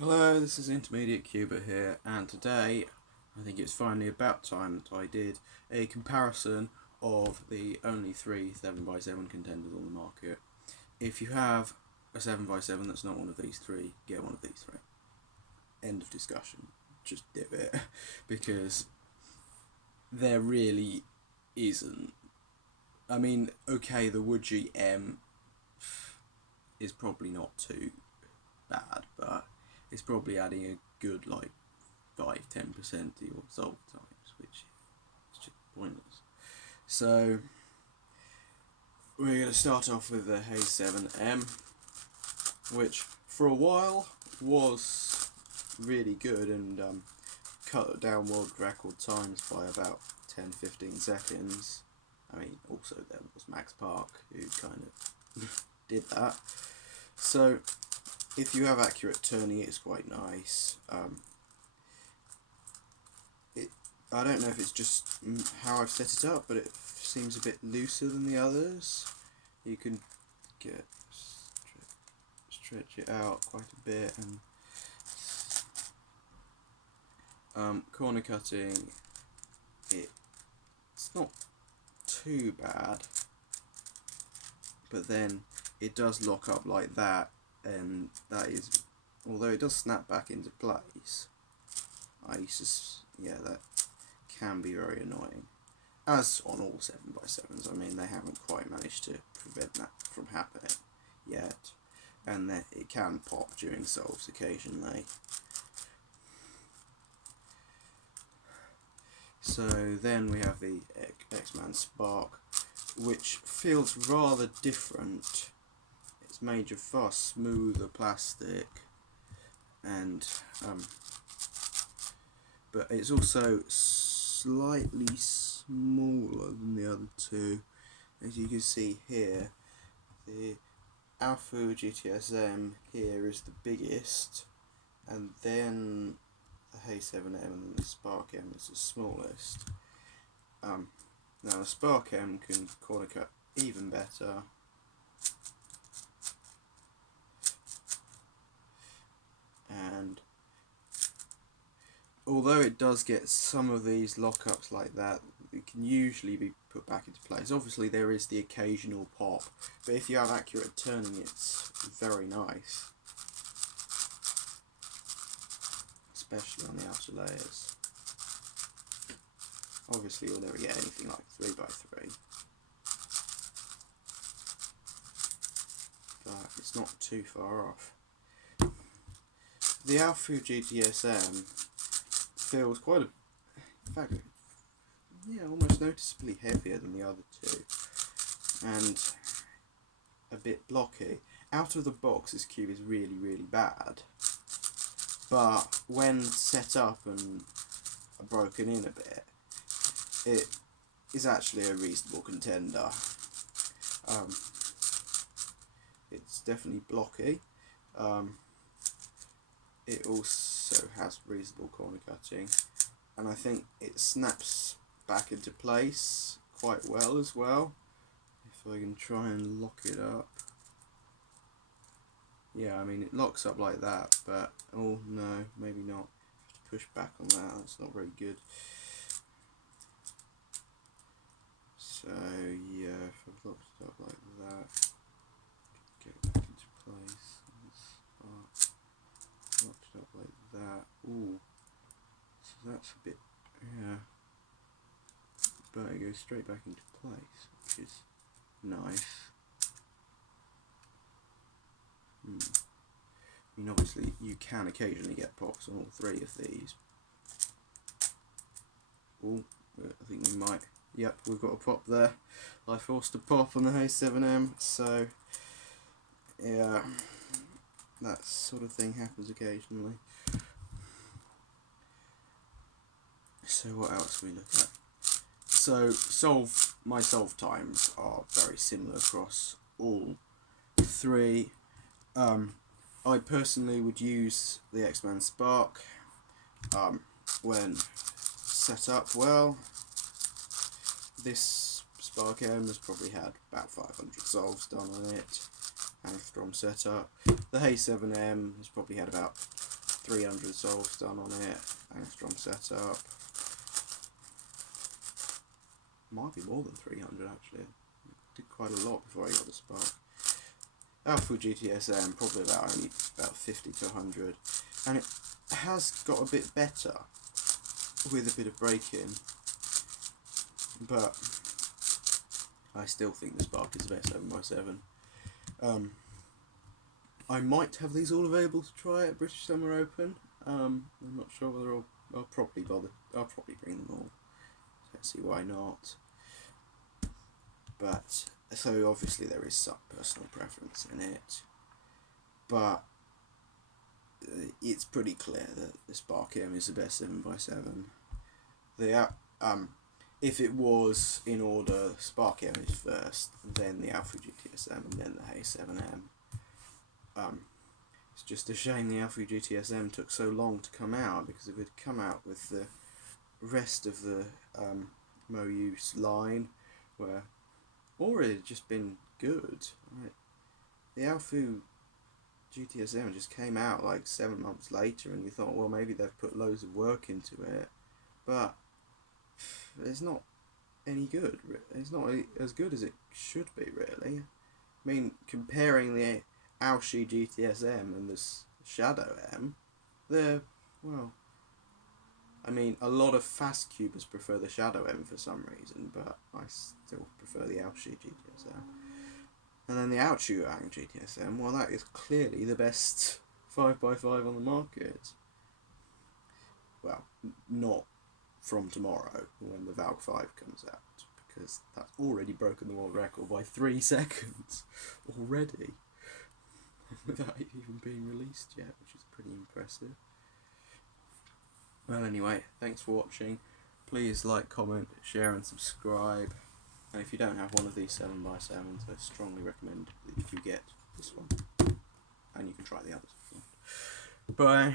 Hello, this is Intermediate Cuba here, and today I think it's finally about time that I did a comparison of the only three 7x7 contenders on the market. If you have a 7x7 that's not one of these three, get one of these three. End of discussion. Just do it. Because there really isn't. I mean, okay, the Fuji M is probably not too bad, but it's probably adding a good like 5-10% to your solve times, which is just pointless. So we're going to start off with the Hay 7M, which for a while was really good and cut down world record times by about 10-15 seconds. I mean, also there was Max Park who kind of did that. So if you have accurate turning, it's quite nice. I don't know if it's just how I've set it up, but it seems a bit looser than the others. You can get stretch it out quite a bit, and corner cutting, it's not too bad, but then it does lock up like that, and that is, although it does snap back into place, that can be very annoying, as on all 7x7s. I mean, they haven't quite managed to prevent that from happening yet, and that it can pop during solves occasionally. So then we have the XMen Spark, which feels rather different. It's made of far smoother plastic, and but it's also slightly smaller than the other two. As you can see here, the Alpha GTSM here is the biggest, and then the Hay 7M and the Spark M is the smallest. Now the Spark M can corner cut even better. And although it does get some of these lockups like that, it can usually be put back into place. Obviously there is the occasional pop, but if you have accurate turning, it's very nice, especially on the outer layers. Obviously you'll never get anything like 3x3, but it's not too far off. The Alpha GTSM feels quite in fact, yeah, almost noticeably heavier than the other two, and a bit blocky. Out of the box, this cube is really bad, but when set up and broken in a bit, it is actually a reasonable contender. It's definitely blocky. It also has reasonable corner cutting, and I think it snaps back into place quite well as well. If I can try and lock it up. Yeah, I mean it locks up like that, but oh no, maybe not. Have to push back on that, that's not very good. So yeah, if I've locked it up like that, get it back into place. Locked it up like that. Ooh, so that's a bit, yeah, but it goes straight back into place, which is nice. I mean, obviously you can occasionally get pops on all three of these. Oh, I think we might. Yep, we've got a pop there. I forced a pop on the Hay 7M, so yeah, that sort of thing happens occasionally. So what else we look at? So my solve times are very similar across all three. I personally would use the XMen Spark when set up well. This Spark M has probably had about 500 solves done on it, and from setup. The Hay 7M has probably had about 300 solves done on it. Angstrom setup. Might be more than 300 actually. Did quite a lot before I got the Spark. Alpha GTSM, probably about 50 to 100. And it has got a bit better with a bit of braking. But I still think the Spark is the best 7x7. I might have these all available to try at British Summer Open. I'm not sure whether I'll probably bother. I'll probably bring them all. Let's see why not. But so obviously there is some personal preference in it, but it's pretty clear that the Spark M is the best 7x7. If it was in order, Spark M is first, then the Alpha GTSM, and then the Hay 7M. It's just a shame the Alpha GTSM took so long to come out, because if it had come out with the rest of the Mouse line, where already had just been good. Right? The Alpha GTSM just came out like 7 months later, and you thought, well, maybe they've put loads of work into it, but it's not any good. It's not as good as it should be, really. I mean, comparing the Aoshi GTSM and the Shadow M, they're, well, I mean, a lot of fast cubers prefer the Shadow M for some reason, but I still prefer the Aoshi GTSM. And then the Aochuang GTSM, well, that is clearly the best 5x5 on the market. Well, not from tomorrow, when the Valk 5 comes out, because that's already broken the world record by 3 seconds already, without it even being released yet, which is pretty impressive. Well, anyway, thanks for watching. Please like, comment, share and subscribe. And if you don't have one of these 7x7s, I strongly recommend that you get this one. And you can try the others if you want. Bye.